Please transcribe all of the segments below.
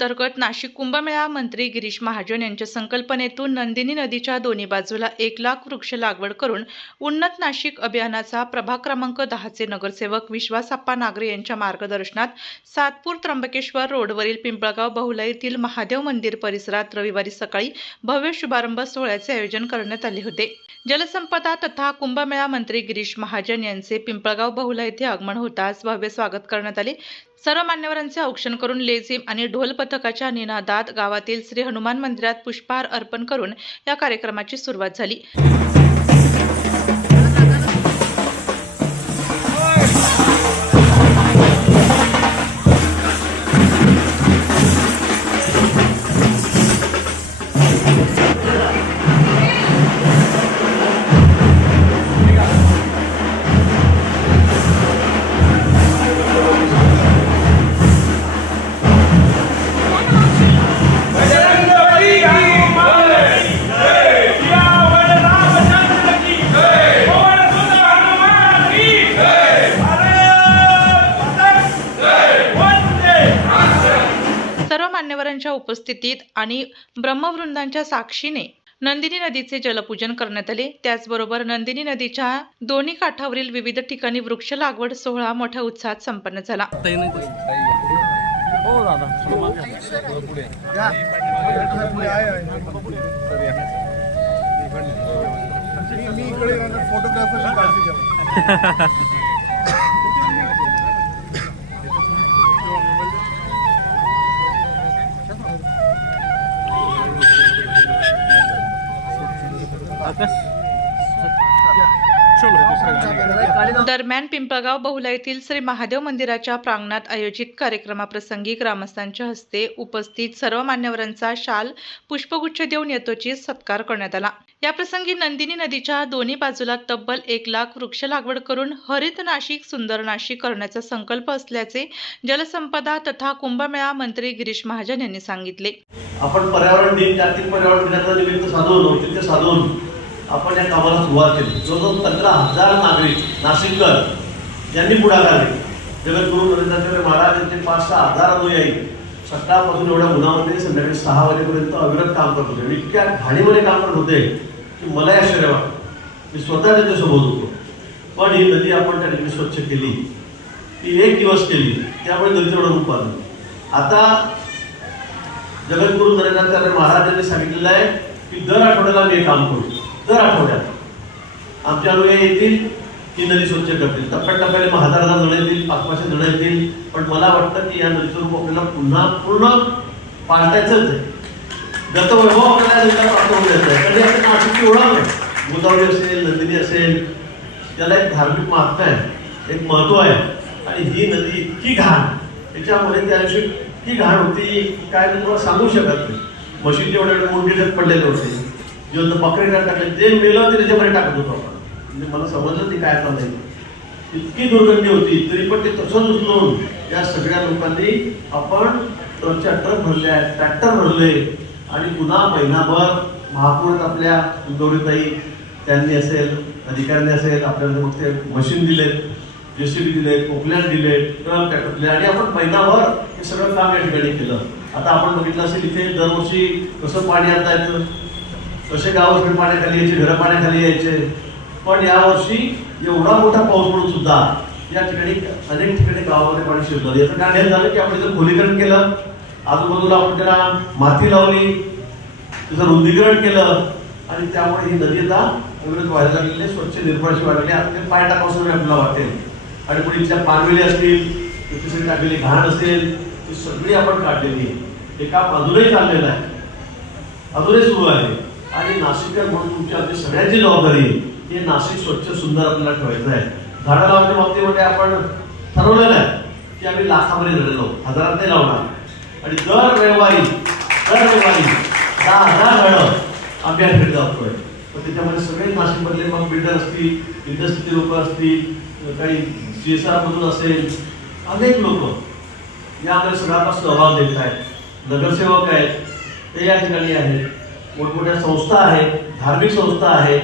अंतर्गत नाशिक कुंभमेळा मंत्री गिरीश महाजन यांच्या संकल्पनेतून नंदिनी नदीच्या दोन्ही बाजूला 1,00,000 वृक्ष लागवड करून उन्नत नाशिक अभियानाचा प्रभाग क्रमांक 10चे नगरसेवक विश्वासाप्पा नागरे यांच्या मार्गदर्शनात सातपूर त्र्यंबकेश्वर रोडवरील पिंपळगाव बहुला येथील महादेव मंदिर परिसरात रविवारी सकाळी भव्य शुभारंभ सोहळ्याचे आयोजन करण्यात आले होते। जलसंपदा तथा कुंभमेळा मंत्री गिरीश महाजन यांचे पिंपळगाव बहुला येथे आगमन होताच भव्य स्वागत करण्यात आले। सर्व मान्यवरांचे औक्षण करून लेझिम आणि ढोल पथकाच्या निनादात गावातील श्री हनुमान मंदिरात पुष्पहार अर्पण करून या कार्यक्रमाची सुरुवात झाली। सर्व मान्यवरांच्या उपस्थितीत आणि ब्रह्मवृंदांच्या साक्षीने नंदिनी नदीचे जलपूजन करण्यात आले। त्याचबरोबर नंदिनी नदीच्या दोन्ही काठावरील विविध ठिकाणी वृक्ष लागवड सोहळा मोठ्या उत्साहात संपन्न झाला। दरम्यान पिंपळगाव बहुला येथील श्री महादेव मंदिराच्या प्रांगणात आयोजित कार्यक्रमाप्रसंगी ग्रामस्थांच्या हस्ते उपस्थित सर्व मान्यवरांचा शाल पुष्पगुच्छ देऊन यथोचित सत्कार करण्यात आला। या प्रसंगी नंदिनी नदीच्या दोन्ही बाजूला तब्बल 1,00,000 वृक्ष लागवड करून हरित नाशिक सुंदर नाशिक करण्याचा संकल्प असल्याचे जलसंपदा तथा कुंभमेळा मंत्री गिरीश महाजन यांनी सांगितले। आपण पर्यावरण दिन जागतिक पर्यावरण दिनाचा निमित्त साधून औचित्य साधून आपण या कामाला सुरुवात केली। जवळजवळ 15,000 नागरिक नाशिककर यांनी पुढाकार घेतला। जगद्गुरू नरेंद्र महाराज यांचे 5-6 हजार अनुयायी सकाळपासून एवढ्या उन्हामध्ये संध्याकाळी 6 वाजेपर्यंत अविरत काम करत होते। इतक्या घाणीमध्ये काम करत होते की मला आश्चर्य वाटलं। मी स्वतः त्यांच्यासोबत होतो, पण ही नदी आपण त्या ठिकाणी स्वच्छ केली, ती 1 दिवस केली, त्यामुळे नदीचं एवढं रूप आलं। आता जगद्गुरू नरेंद्र महाराज यांनी सांगितलेलं आहे की दर आठवड्याला मी काम करू। दर आठवड्यात आमच्या अनुयायी येतील, ही नदी स्वच्छ करतील। टप्प्याटप्प्याने 1000 जण येतील, 500 जण येतील, पण मला वाटतं की या नदीचं रूप आपल्याला पुन्हा पूर्ण पालटायचंच आहे। गतवैभव आपल्याला नदीला प्राप्त होऊ द्यायचं आहे। कधी आपण नाशिकची ओळख आहे, गोदावरी असेल, नंदिनी असेल, त्याला एक धार्मिक महात्म्य आहे, एक महत्व आहे। आणि ही नदी इतकी घाण, त्याच्यामध्ये त्या दिवशी इतकी घाण होती काय मी तुम्हाला सांगू शकत नाही। म्हशीचे एवढे मुंडीत पडलेले होते, जिवंत बकरे टाकले, जे मेलं ते त्याच्यामध्ये टाकत होतो आपण। म्हणजे मला समजलं ती काय चाललंय, इतकी दुर्गंधी होती, तरी पण ते तसंच उचलून या सगळ्या लोकांनी आपण ट्रकच्या ट्रक भरले, ट्रॅक्टर भरले आणि पुन्हा महिनाभर महापौर आपल्या गौरीताई त्यांनी असेल, अधिकाऱ्यांनी असेल, आपल्याला मग ते मशीन दिलेत, JCB दिले, पोकलॅन दिले, ट्रक ट्रॅक्टर दिले आणि आपण महिनाभर हे सगळं काम या ठिकाणी केलं। आता आपण बघितलं असेल इथे दरवर्षी कसं पाणी आणता येतं, कसे गाव पाण्याखाली यायचे, घरं पाण्याखाली यायचे, पण यावर्षी एवढा मोठा पाऊस पडून सुद्धा या ठिकाणी अनेक ठिकाणी गावामध्ये पाणी शिरलं। याचं कारण हे झालं की आपण इथं खोलीकरण केलं, आजूबाजूला आपण त्याला माती लावली, त्याचं रुंदीकरण केलं आणि त्यामुळे ही नदी आता अविरत व्हायला लागलेली, स्वच्छ निर्मळशी व्हायला लागली। आता ते पाय टाकावं आपल्याला वाटेल आणि पुढे इथल्या पानवेली असतील, तिथे टाकलेली घाण असेल, ती सगळी आपण काढलेली आहे। हे काम अजूनही चाललेलं आहे, अजूनही सुरू आहे आणि नाशिककर म्हणून तुमच्या आपली सगळ्यांची जबाबदारी आहे की नाशिक स्वच्छ सुंदर आपल्याला ठेवायचं आहे। झाडं लावण्याच्या बाबतीमध्ये आपण ठरवलेलं आहे की आम्ही लाखामध्ये झाडं लावू, 1000 नाही लावणार आणि दर रविवारी 10,000 झाडं आम्ही या ठिकाणी लावतोय। तर त्याच्यामध्ये सगळे नाशिकमधले मग बिल्डर असतील, इंडस्ट्रीचे लोक असतील, काही CSR मधून असेल, अनेक लोक यामध्ये सगळ्यांना सहभाग देत आहेत। नगरसेवक आहेत, ते या ठिकाणी आहेत, मोठमोठ्या संस्था आहेत, धार्मिक संस्था आहेत,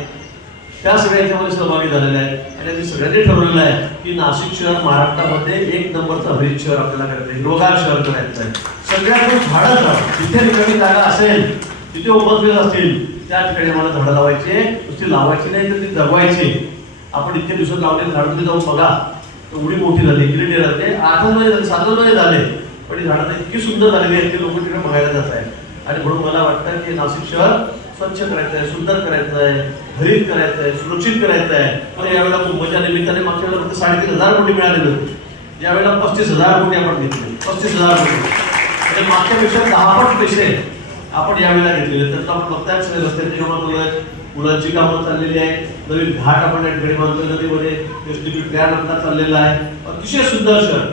त्या सगळ्या याच्यामध्ये सहभागी झालेल्या आहेत आणि आम्ही सगळ्यांनी ठरवलेलं आहे की नाशिक शहर महाराष्ट्रामध्ये 1 नंबरचं हरित शहर आपल्याला करायचं आहे, हिरवगार शहर करायचं आहे। सगळ्यांना झाडं लावा. जिथे रिकामी जागा असेल, तिथे ओपन असतील, त्या ठिकाणी मला झाडं लावायचे. नुसती लावायची नाही तर ती जगवायची. आपण इतके दिवसात लावलेली झाडं तुम्ही जाऊन बघा, एवढी मोठी झाली, ग्रीनरी राहते. 8 महिने झाले, 7 महिने झाले, पण ही झाडं इतकी सुंदर झालेली आहेत की लोक तिकडे बघायला जात आहेत. आणि म्हणून मला वाटतं की नाशिक शहर स्वच्छ करायचं आहे, सुंदर करायचं आहे, हरित करायचं आहे, सुरक्षित करायचं आहे. तर यावेळेला कुंभच्या निमित्ताने मागच्या वेळेला फक्त 3,500 कोटी मिळालेले होते. यावेळेला 35,000 कोटी आपण घेतले. 35,000 कोटी म्हणजे मागच्यापेक्षा 10 पट पैसे आपण यावेळेला घेतलेले. तर आपण बघताय सगळे रस्त्याची कामं चालू आहेत, मुलांची कामं चाललेली आहेत, नवीन घाट आपण या ठिकाणी बांधतोय नदीमध्ये, एसटीपी प्लॅन आपला चाललेला आहे. अतिशय सुंदर शहर.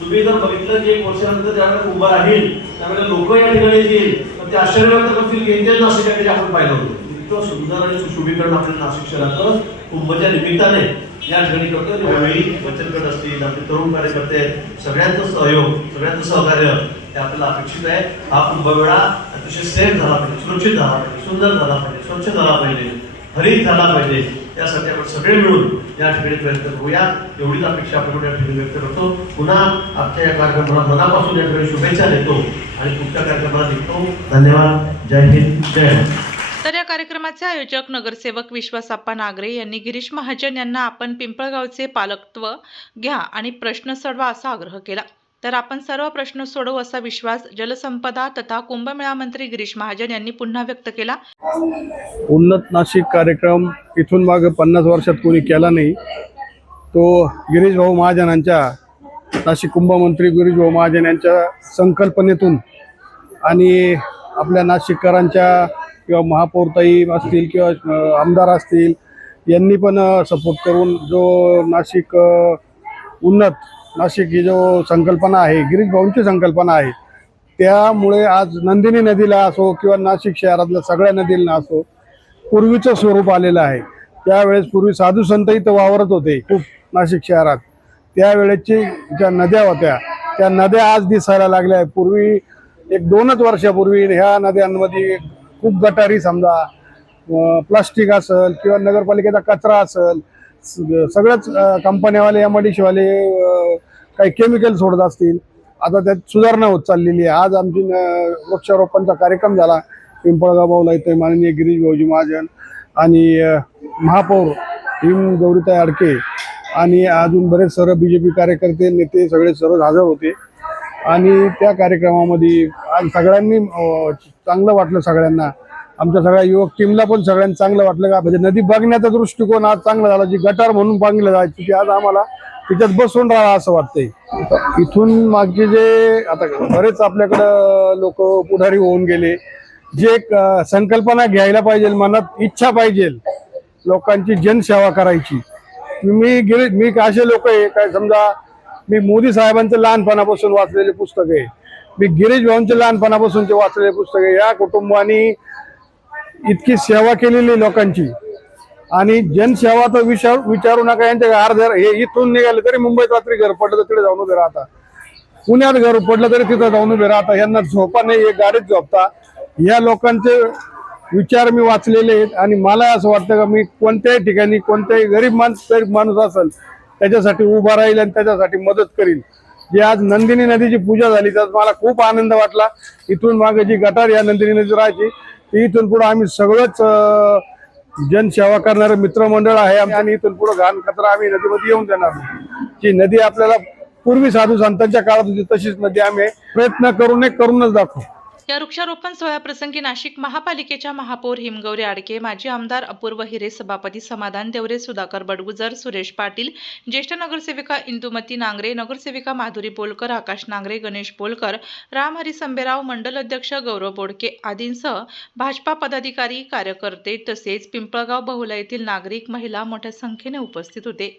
तुम्ही जर बघितलं की 1 वर्षानंतर ज्यावेळेला उभा राहील त्यावेळेला लोक या ठिकाणी येतील, तर ते आश्चर्य व्यक्त करतील की इंडियन नाशिक आपण पाहिलं होतं. इतकं सुंदर आणि सुशोभीकरण आपल्या नाशिक शहराचं कुंभच्या निमित्ताने या ठिकाणी करतो. यावेळी बचत गट असतील, आपले तरुण कार्यकर्ते, सगळ्यांचं सहयोग, सगळ्यांचं सहकार्य हे आपल्याला अपेक्षित आहे. हा कुंभमेळा अतिशय सेफ झाला पाहिजे, सुरक्षित झाला पाहिजे, सुंदर झाला पाहिजे, स्वच्छ झाला पाहिजे, हरित झाला पाहिजे. यासाठी आपण सगळे मिळून या ठिकाणी प्रयत्न करूया. एवढीच अपेक्षा आपण या ठिकाणी व्यक्त करतो. पुन्हा आजच्या या कार्यक्रमाला मनापासून या ठिकाणी शुभेच्छा देतो आणि पुढच्या कार्यक्रमाला निघतो. धन्यवाद. जय हिंद, जय महाराष्ट्र. तर या कार्यक्रमाचे आयोजक नगरसेवक विश्वासाप्पा नागरे यांनी गिरीश महाजन यांना आपण पिंपळगावचे पालकत्व घ्या आणि प्रश्न सोडवा असा आग्रह केला. तर आपण सर्व प्रश्न सोडवू असा विश्वास जलसंपदा तथा कुंभमेळा मंत्री गिरीश महाजन यांनी पुन्हा व्यक्त केला. उन्नत नाशिक कार्यक्रम इथून मागे 50 वर्षात कोणी केला नाही. तो गिरीश भाऊ महाजनांच्या, नाशिक कुंभमंत्री गिरीश भाऊ महाजन यांच्या संकल्पनेतून आणि आपल्या नाशिककरांच्या किंवा महापौरताई असतील किंवा आमदार असतील यांनी पण सपोर्ट करून जो नाशिक उन्नत नाशिक ही जो संकल्पना आहे, गिरीश भाऊंची संकल्पना आहे, त्यामुळे आज नंदिनी नदीला असो किंवा नाशिक शहरातल्या सगळ्या नदींना असो पूर्वीचं स्वरूप आलेलं आहे. त्यावेळेस पूर्वी साधू संत इथं वावरत होते खूप नाशिक शहरात. त्यावेळेची ज्या नद्या होत्या त्या नद्या आज दिसायला लागल्या. पूर्वी 1-2च वर्षापूर्वी ह्या नद्यांमध्ये खूप गटारी, समजा प्लास्टिक असेल किंवा नगरपालिकेचा कचरा असेल, सगळ्याच कंपन्यावाले, एमआयडीसीवाले काही केमिकल सोडत असतील. आता त्यात सुधारणा होत चाललेली आहे. आज आमची वृक्षारोपणचा कार्यक्रम झाला पिंपळगाव बावला. इथे माननीय गिरीश भाऊजी महाजन आणि महापौर गौरीताई अडके आणि अजून बरेच सर्व BJP कार्यकर्ते, नेते सगळे सर्व हजर होते. आणि त्या कार्यक्रमामध्ये आज सगळ्यांनी चांगलं वाटलं. सगळ्यांना, आमच्या सगळ्या युवक टीमला पण सगळ्यांना चांगलं वाटलं. का म्हणजे नदी बघण्याचा दृष्टिकोन आज चांगला झाला. जी गटार म्हणून पाहिलं जायची ती आज आम्हाला तिच्यात बसून राहा असं वाटतंय. इथून मागचे जे आता बरेच आपल्याकडं लोक पुढारी होऊन गेले, जे संकल्पना घ्यायला पाहिजे, मनात इच्छा पाहिजे लोकांची जनसेवा करायची. मी असे लोक आहे काय, समजा मी मोदी साहेबांचं लहानपणापासून वाचलेले पुस्तक आहे, मी गिरीश भाऊंचे लहानपणापासूनचे वाचलेले पुस्तक आहे. या कुटुंबानी इतकी सेवा केलेली लोकांची. आणि जनसेवा तर विचारू नका. यांच्या अर्ध्या हे इथून निघाले तरी मुंबईत रात्री घर पडलं तर तिथे जाऊन उभे राहता, पुण्यात घर पडलं तरी तिथं जाऊन उभे राहता. यांना झोपा नाही, हे गाडीत झोपता. या लोकांचे विचार मी वाचलेले आहेत. आणि मला असं वाटतं का मी कोणत्याही ठिकाणी कोणत्याही गरीब माणूस असेल त्याच्यासाठी उभा राहील आणि त्याच्यासाठी मदत करील. जी आज नंदिनी नदीची पूजा झाली त्यात मला खूप आनंद वाटला. इथून मागे जी गटार या नंदिनी नदी राहायची ती इथून पुढे आम्ही सगळंच जनसेवा करणारे मित्रमंडळ आहे. आणि इथून पुढे घाण कचरा आम्ही नदीमध्ये येऊन देणार नाही. जी नदी आपल्याला पूर्वी साधू संतांच्या काळात होती तशीच नदी आम्ही प्रयत्न करूनच दाखवू. या वृक्षारोपण सोहळ्याप्रसंगी नाशिक महापालिकेच्या महापौर हिमगौरी आडके, माजी आमदार अपूर्व हिरे, सभापती समाधान देवरे, सुधाकर बडगुजर, सुरेश पाटील, ज्येष्ठ नगरसेविका इंदुमती नांगरे, नगरसेविका माधुरी बोलकर, आकाश नांगरे, गणेश बोलकर, रामहरी संबेराव, मंडल अध्यक्ष गौरव बोडके आदींसह भाजपा पदाधिकारी, कार्यकर्ते तसेच पिंपळगाव बहुला येथील नागरिक, महिला मोठ्या संख्येने उपस्थित होते.